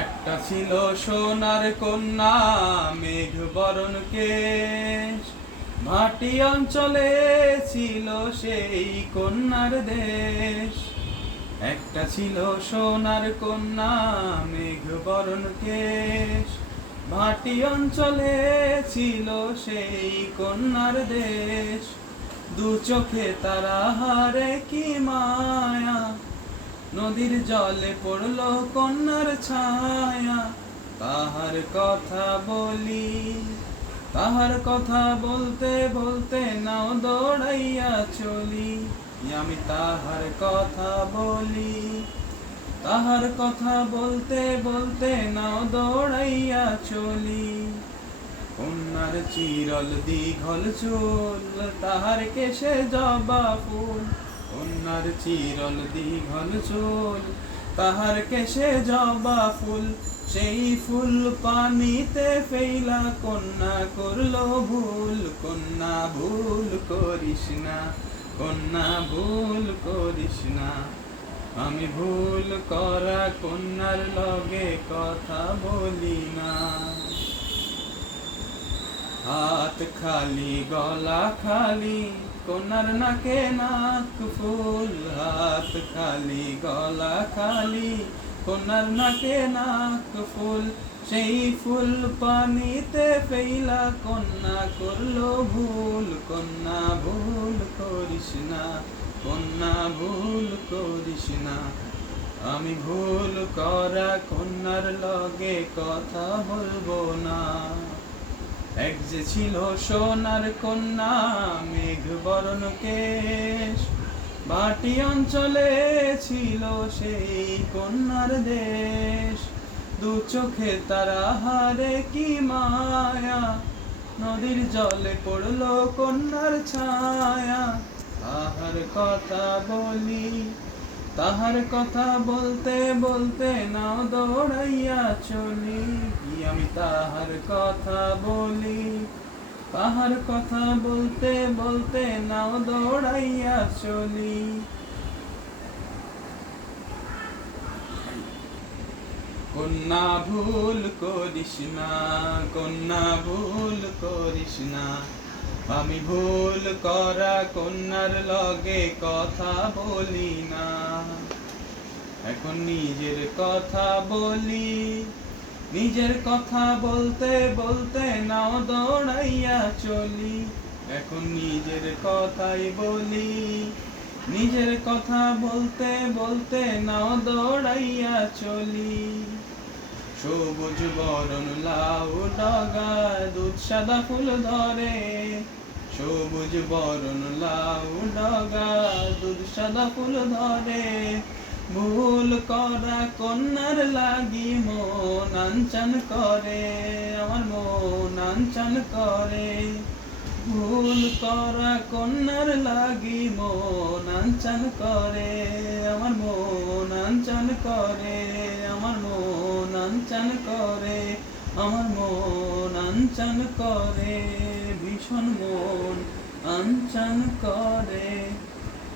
একটা ছিল সোনার কন্যা, মেঘ বরণ কেশ। ভাটি অঞ্চলে ছিল সেই কন্যার দেশ। একটা ছিল সোনার কন্যা, মেঘ বরণ কেশ। ভাটি অঞ্চলে ছিল সেই কন্যার দেশ। দু চোখে তারা হারে কি মায়া, নদীর জলে পড়লো কন্যার ছায়া। তাহার কথা বলি, তাহার কথা বলতে বলতে নাও দৌড়াইয়া চলি। আমি তাহার কথা বলি, তাহার কথা বলতে বলতে নাও দৌড়াইয়া চলি। কন্যার চিরল দীঘল চুল, তাহার কেশে জবা ফুল। কন্যার চিরল দীঘল চুল, তাহার কেশে জবা ফুল। সেই ফুল পানিতে ফেইলা কন্যা করলো ভুল। কন্যা ভুল করিস না, কন্যা ভুল করিস না। আমি ভুল করা কন্যার লগে কথা বলি না। হাত খালি গলা খালি, কন্যার নাকে নাক ফুল। হাত খালি গলা খালি, কন্যার নাকে নাক ফুল। সেই ফুল পানিতে ফেইলা কন্যা করলো ভুল। কন্যা ভুল করিস না, কন্যা ভুল করিস না। আমি ভুল করা কন্যার লগে কথা বলবো না। এক যে ছিল সোনার কন্যা, মেঘ বরণ কেশ। ভাটি অঞ্চলে ছিল সেই কন্যার দেশ। দু চোখে তারা হারে কি মায়া, নদীর জলে পড়লো কন্যার ছায়া। তাহার কথা বলি, তাহার কথা বলতে বলতে নাও দৌড়াইয়া চলি। আমি তাহার কথা বলি, তাহার কথা বলতে বলতে নাও দৌড়াইয়া চলি। কন্যা ভুল করিস না, কন্যা ভুল করিস না। আমি ভুল করা কন্যার লগে কথা বলি না। এখন নিজের কথা বলি, নিজের কথা বলতে বলতে নাও দৌড়াইয়া চলি। এখন নিজের কথাই বলি, নিজের কথা বলতে বলতে নাও দৌড়াইয়া চলি। সবুজ বরণ লাউ ডগা, দুধ সাদা ফুল ধরে। সবুজ বরণ লাউ ডগা, দুধ সাদা ফুল ধরে। ভুল করা কন্যার লাগি মন আনচান করে, আমার মন আনচান করে। ভুল করা কন্যার লাগি মন আনচান করে, আমার মন আনচান করে। আমার মন আনচান করে, আমার মন আনচান করে। ভীষণ মন আনচান করে।